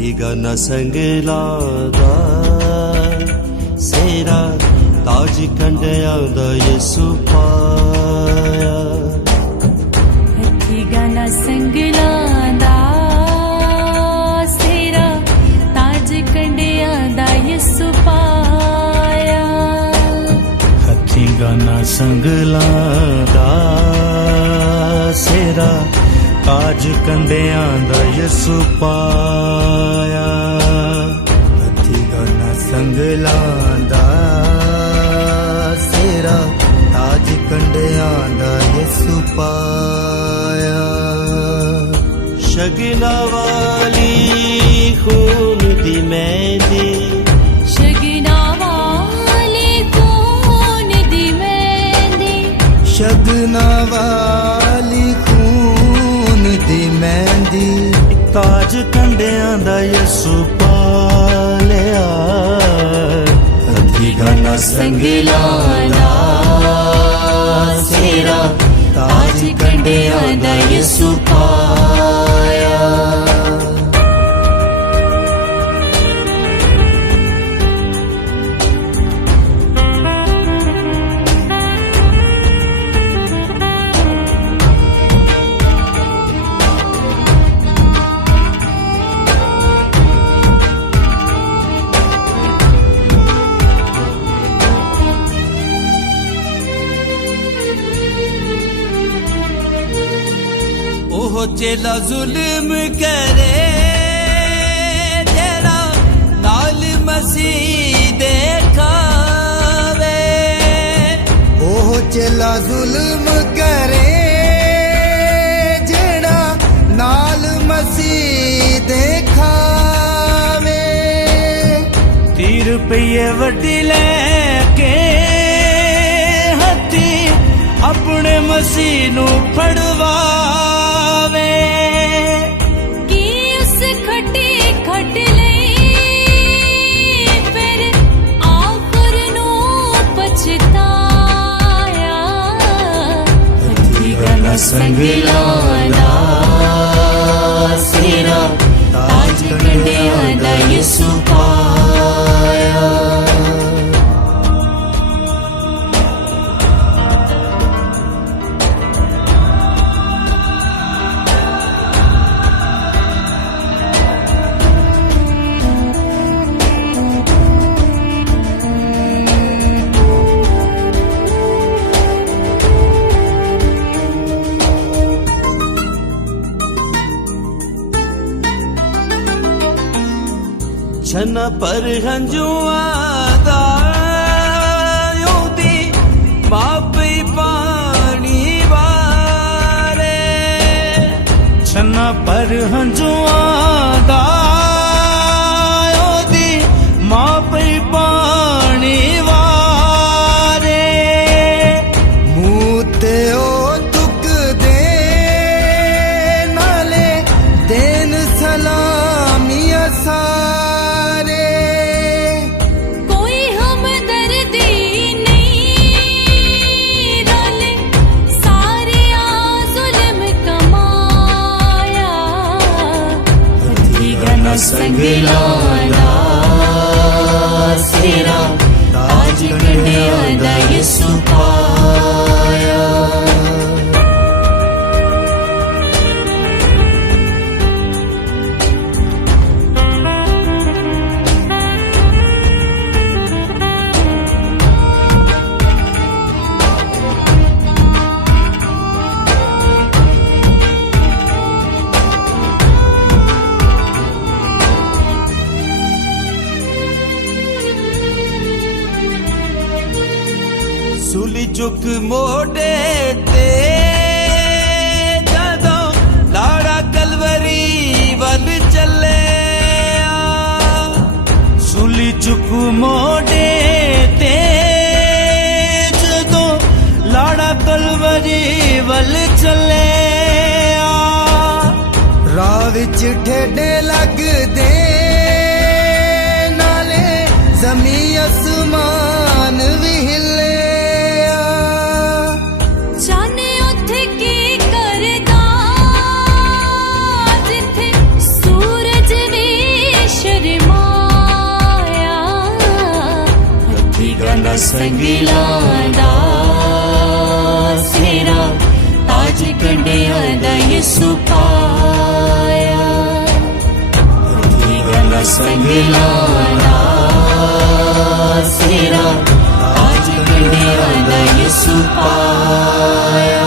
ਹੱਥੀ ਗਾਨਾ ਸੰਗਲਾਂ ਦਾ ਸੇਰਾ ਤਾਜ ਕੰਡਿਆਂ ਦਾ ਯਿਸੂ ਪਾਇਆ। ਹੱਥੀ ਗਾਨਾ ਸੰਗਲਾਂ ਦਾ ਸੇਰਾ ਤਾਜ ਕੰਡਿਆਂ ਦਾ ਯਿਸੂ ਪਾਇਆ। ਹੱਥੀ ਗਾਨਾ ਸੰਗਲਾਂ ਦਾ ਸੇਰਾ ਤਾਜ ਕੰਡਿਆਂ ਦਾ ਯਿਸੂ ਪਾਇਆ। ਹੱਥੀ ਗਾਨਾ ਸੰਗਲਾਂ ਦਾ ਸੇਰਾ ਤਾਜ ਕੰਡਿਆਂ ਦਾ ਯਿਸੂ ਪਾਇਆ। ਸ਼ਗਨਾਂ ਵਾਲੀ ਖੂਨ ਦੀ ਮਹਿੰਦੀ, ਸ਼ਗਨਾਂ ਵਾਲੀ ਖੂਨ ਦੀ ਮਹਿੰਦੀ, ਸ਼ਗਨਾਂ ਵਾਲੀ ਖੂਨ ਦੀ ਮਹਿੰਦੀ, ਤਾਜ ਕੰਡਿਆਂ ਦਾ ਯਿਸੂ ਪਾ ਲਿਆ। ਹੱਥੀ ਗਾਨਾ ਸੰਗਲਾਂ ਦਾ ਸੇਰਾ ਤਾਜ ਕੰਡਿਆਂ ਦਾ ਯਿਸੂ ਪਾਇਆ। ਉਹ ਚੇਲਾ ਜ਼ੁਲਮ ਕਰੇ ਜਿਹੜਾ ਨਾਲ ਮਸੀਹ ਦੇ ਖਾਵੇ। ਉਹ ਚੇਲਾ ਜ਼ੁਲਮ ਕਰੇ ਜਿਹੜਾ ਨਾਲ ਮਸੀਹ ਦੇ ਖਾਵੇ। 30 ਰੁਪਏ ਵਟੀ ਲੈ ਕੇ ਹੱਥੀ ਆਪਣੇ ਮਸੀਹ ਨੂੰ ਫੜਵਾ। ਸੰਗਲਾਂ ਦਾ ਸੇਰਾ ਤਾਜ ਕੰਡਿਆਂ ਦਾ ਯਿਸੂ ਪਾਇਆ। ਛਨਾ ਪਰ ਹੰਝੂਆਂ ਦਾ ਯੋਦੀ ਪਾਪੀ ਪਾਣੀ ਵਾਰੇ। ਛਨਾ ਪਰ ਹੰਝੂਆਂ ਦਾ ਯੋਦੀ ਮਾਪੀ ਪਾਣੀ ਵਾਰੇ। ਮੂੰਹ ਤੇ ਉਹ ਤੁਕਦੇ ਨਾਲੇ ਦੇਨ ਸਲਾਮੀਆਂ ਸਾਰੇ। ਸੰਗਲਾਂ ਦਾ ਸੇਰਾ ਤਾਜ ਕੰਡਿਆਂ ਦਾ ਯਿਸੂ ਪਾਇਆ। ਸੂਲੀ ਚੁੱਕ ਮੋਢੇ ਤੇ ਜਦੋਂ ਲਾੜਾ ਕਲਵਰੀ ਵੱਲ ਚੱਲਿਆ। ਸੂਲੀ ਚੁੱਕ ਮੋਢੇ ਤੇ ਜਦੋਂ ਲਾੜਾ ਕਲਵਰੀ ਵੱਲ ਚੱਲਿਆ। ਰਾਹ ਵਿੱਚ ਠੇਡੇ ਲੱਗਦੇ ਨਾਲੇ ਜ਼ਮੀਨ ਅਸਮਾਨ ਵੀ ਹਿੱਲੇ। ਜਿੱਥੇ ਸੂਰਜ ਵੀ ਸੰਗਲਾਂ ਦਾ ਸਿਰਾ ਤਾਜ ਕੰਡਿਆਂ ਦਾ ਯਿਸੂ ਪਾਇਆ ਗਲਾ ਸੰਗਲਾਂ ਦਾ ਸਿਰਾ ਤਾਜ ਕੰਡਿਆਂ ਦਾ ਯਿਸੂ ਪਾਇਆ